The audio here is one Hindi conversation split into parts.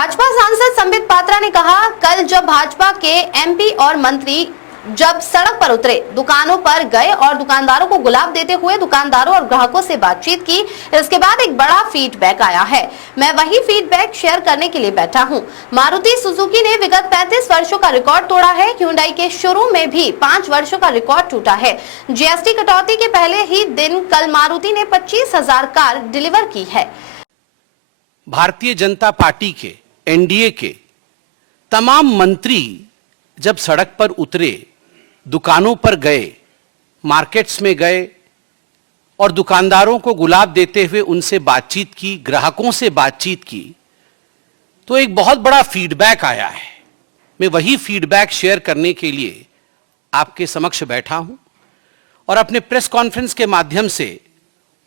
भाजपा सांसद संबित पात्रा ने कहा, कल जब भाजपा के एमपी और मंत्री जब सड़क पर उतरे, दुकानों पर गए और दुकानदारों को गुलाब देते हुए दुकानदारों और ग्राहकों से बातचीत की, इसके बाद एक बड़ा फीडबैक आया है। मैं वही फीडबैक शेयर करने के लिए बैठा हूं। मारुति सुजुकी ने विगत 35 वर्षों का रिकॉर्ड तोड़ा है। hyundai के शोरूम में भी 5 वर्षों का रिकॉर्ड टूटा है। जीएसटी कटौती के पहले ही दिन कल मारुति ने 25,000 कार डिलीवर की है। भारतीय जनता पार्टी के एनडीए के तमाम मंत्री जब सड़क पर उतरे, दुकानों पर गए, मार्केट्स में गए और दुकानदारों को गुलाब देते हुए उनसे बातचीत की, ग्राहकों से बातचीत की, तो एक बहुत बड़ा फीडबैक आया है। मैं वही फीडबैक शेयर करने के लिए आपके समक्ष बैठा हूं और अपने प्रेस कॉन्फ्रेंस के माध्यम से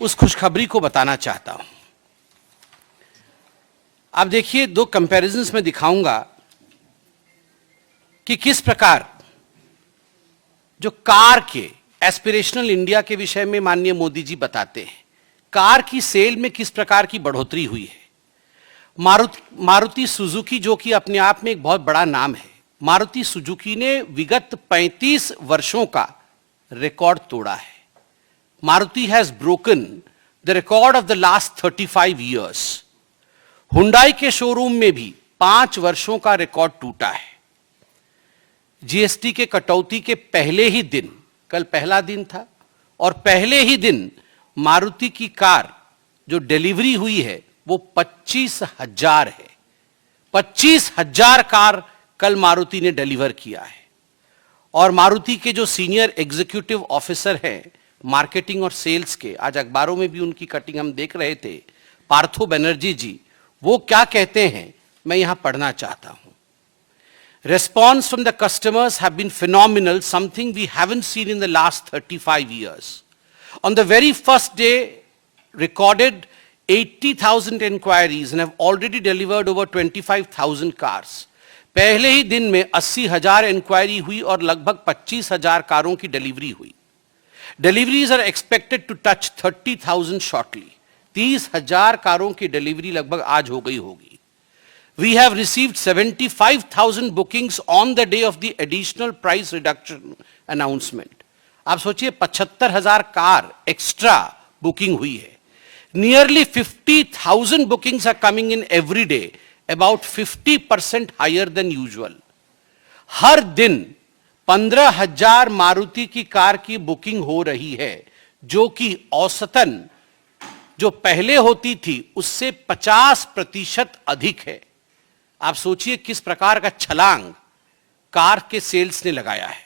उस खुशखबरी को बताना चाहता हूं। आप देखिए, 2 कंपैरिजंस में दिखाऊंगा कि किस प्रकार जो कार के एस्पिरेशनल इंडिया के विषय में माननीय मोदी जी बताते हैं, कार की सेल में किस प्रकार की बढ़ोतरी हुई है। मारुति सुजुकी, जो कि अपने आप में एक बहुत बड़ा नाम है, मारुति सुजुकी ने विगत 35 वर्षों का रिकॉर्ड तोड़ा है। Maruti has broken the record of the last 35 years. Hyundai के शोरूम में भी 5 वर्षों का रिकॉर्ड टूटा है। जीएसटी के कटौती के पहले ही दिन, कल पहला दिन था, और पहले ही दिन मारुति की कार जो डिलीवरी हुई है वो 25,000 है। 25,000 कार कल मारुति ने डिलीवर किया है। और मारुति के जो सीनियर एग्जीक्यूटिव ऑफिसर हैं मार्केटिंग और सेल्स के, आज अखबारों में भी उनकी कटिंग हम देख रहे थे, पार्थो बनर्जी जी, वो क्या कहते हैं मैं यहां पढ़ना चाहता हूं। Response from the customers have been phenomenal, something we haven't seen in the last 35 years. On the very first day, recorded 80,000 inquiries and have already delivered over 25,000 cars. पहले ही दिन में 80,000 इंक्वायरी हुई और लगभग 25,000 कारों की डिलीवरी हुई। Deliveries are expected to touch 30,000 shortly. 30,000 कारों की डिलीवरी लगभग आज हो गई होगी। We have received 75,000 bookings on the day of the additional price reduction announcement. आप सोचिए 75,000 कार एक्स्ट्रा बुकिंग हुई है। Nearly 50,000 bookings are coming in every day, about 50% higher than usual. हर दिन 15,000 मारुति की कार की बुकिंग हो रही है, जो कि औसतन जो पहले होती थी उससे 50% अधिक है। आप सोचिए किस प्रकार का छलांग कार के सेल्स ने लगाया है।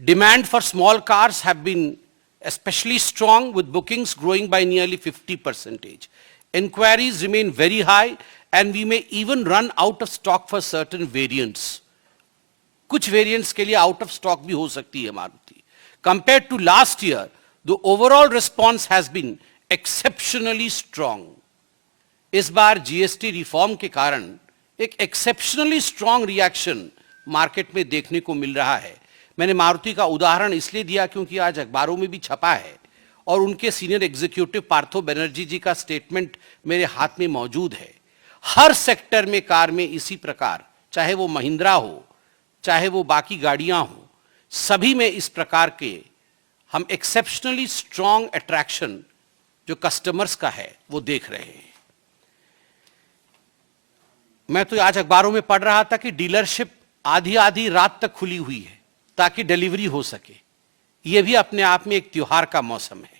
Demand for small cars have been especially strong, with bookings growing by nearly 50%. Inquiries remain very high and we may even run out of stock for certain variants. कुछ वेरिएंट्स के लिए आउट ऑफ स्टॉक भी हो सकती है Maruti. Compared to last year, the overall response has been exceptionally strong. इस बार जीएसटी रिफॉर्म के कारण एक एक्सेप्शनली स्ट्रांग रिएक्शन मार्केट में देखने को मिल रहा है। मैंने मारुति का उदाहरण इसलिए दिया क्योंकि आज अखबारों में भी छपा है और उनके सीनियर एग्जीक्यूटिव पार्थो बनर्जी जी का स्टेटमेंट मेरे हाथ में मौजूद है। हर सेक्टर में कार में इसी प्रकार, चाहे वो महिंद्रा हो, चाहे वो बाकी गाड़ियां हो, सभी में इस प्रकार के हम एक्सेप्शनली स्ट्रांग अट्रैक्शन जो कस्टमर्स का है वो देख रहे हैं। मैं तो आज अखबारों में पढ़ रहा था कि डीलरशिप आधी आधी रात तक खुली हुई है ताकि डिलीवरी हो सके। यह भी अपने आप में एक त्योहार का मौसम है।